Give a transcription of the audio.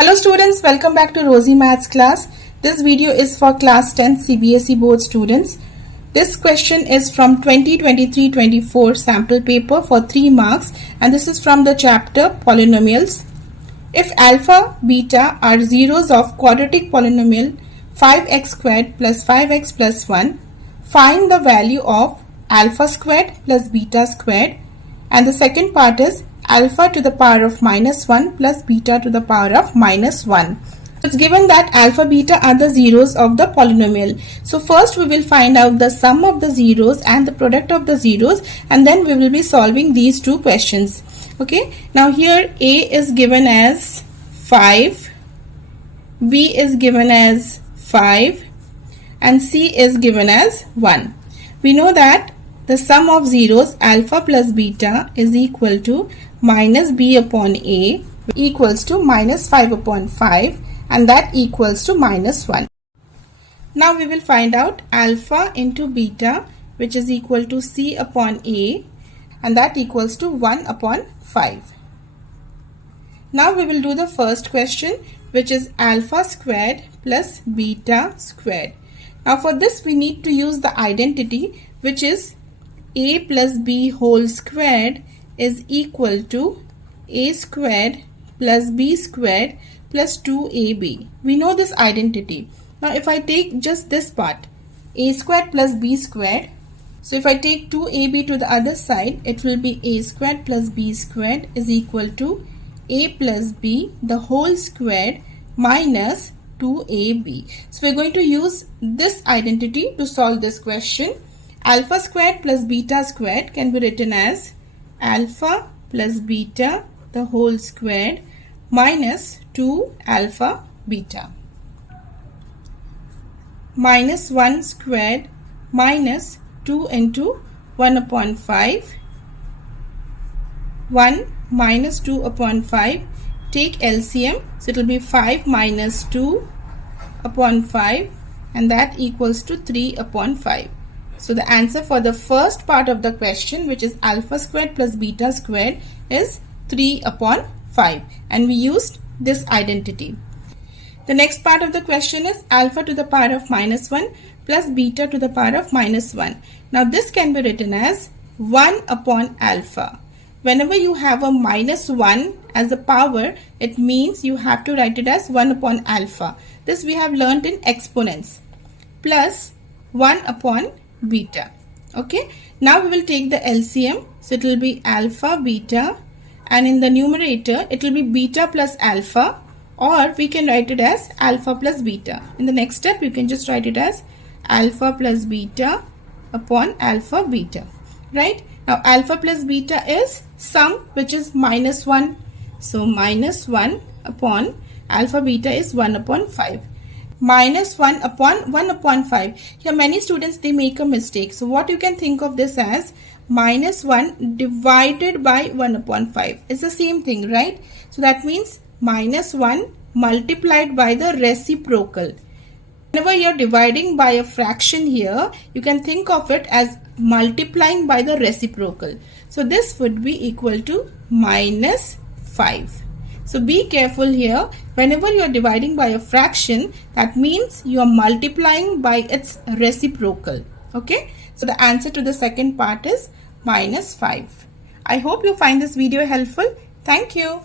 Hello students, welcome back to Rosy Maths class. This video is for class 10 CBSE board students. This question is from 2023-24 sample paper for 3 marks and this is from the chapter Polynomials. If alpha, beta are zeros of quadratic polynomial 5x squared plus 5x plus 1, find the value of alpha squared plus beta squared, and the second part is alpha to the power of minus 1 plus beta to the power of minus 1. It's given that alpha beta are the zeros of the polynomial. So first we will find out the sum of the zeros and the product of the zeros, and then we will be solving these two questions. Okay, now here A is given as 5, B is given as 5 and C is given as 1. We know that the sum of zeros alpha plus beta is equal to minus b upon a equals to minus 5 upon 5, and that equals to minus 1. Now we will find out alpha into beta, which is equal to c upon a, and that equals to 1 upon 5. Now we will do the first question, which is alpha squared plus beta squared. Now for this we need to use the identity, which is a plus b whole squared is equal to a squared plus b squared plus 2ab. We know this identity. Now if I take just this part, a squared plus b squared, so if I take 2ab to the other side, it will be a squared plus b squared is equal to a plus b the whole squared minus 2ab. So we're going to use this identity to solve this question. Alpha squared plus beta squared can be written as alpha plus beta the whole squared minus 2 alpha beta. Minus 1 squared minus 2 into 1 upon 5. 1 minus 2 upon 5. Take LCM. So it will be 5 minus 2 upon 5, and that equals to 3 upon 5. So the answer for the first part of the question, which is alpha squared plus beta squared, is 3 upon 5, and we used this identity. The next part of the question is alpha to the power of minus 1 plus beta to the power of minus 1. Now this can be written as 1 upon alpha. Whenever you have a minus 1 as a power, it means you have to write it as 1 upon alpha. This we have learnt in exponents. Plus 1 upon beta. Okay, now we will take the LCM. So it will be alpha beta, and in the numerator it will be beta plus alpha, or we can write it as alpha plus beta. In the next step you can just write it as alpha plus beta upon alpha beta. Right, now alpha plus beta is sum, which is minus 1. So minus 1 upon alpha beta is 1 upon 5. Minus 1 upon 1 upon 5. Here many students, they make a mistake. So what you can think of this as minus 1 divided by 1 upon 5. It's the same thing, right? So that means minus 1 multiplied by the reciprocal. Whenever you're dividing by a fraction here, you can think of it as multiplying by the reciprocal. So this would be equal to minus 5. So be careful here. Whenever you are dividing by a fraction, that means you are multiplying by its reciprocal. Okay. So the answer to the second part is minus 5. I hope you find this video helpful. Thank you.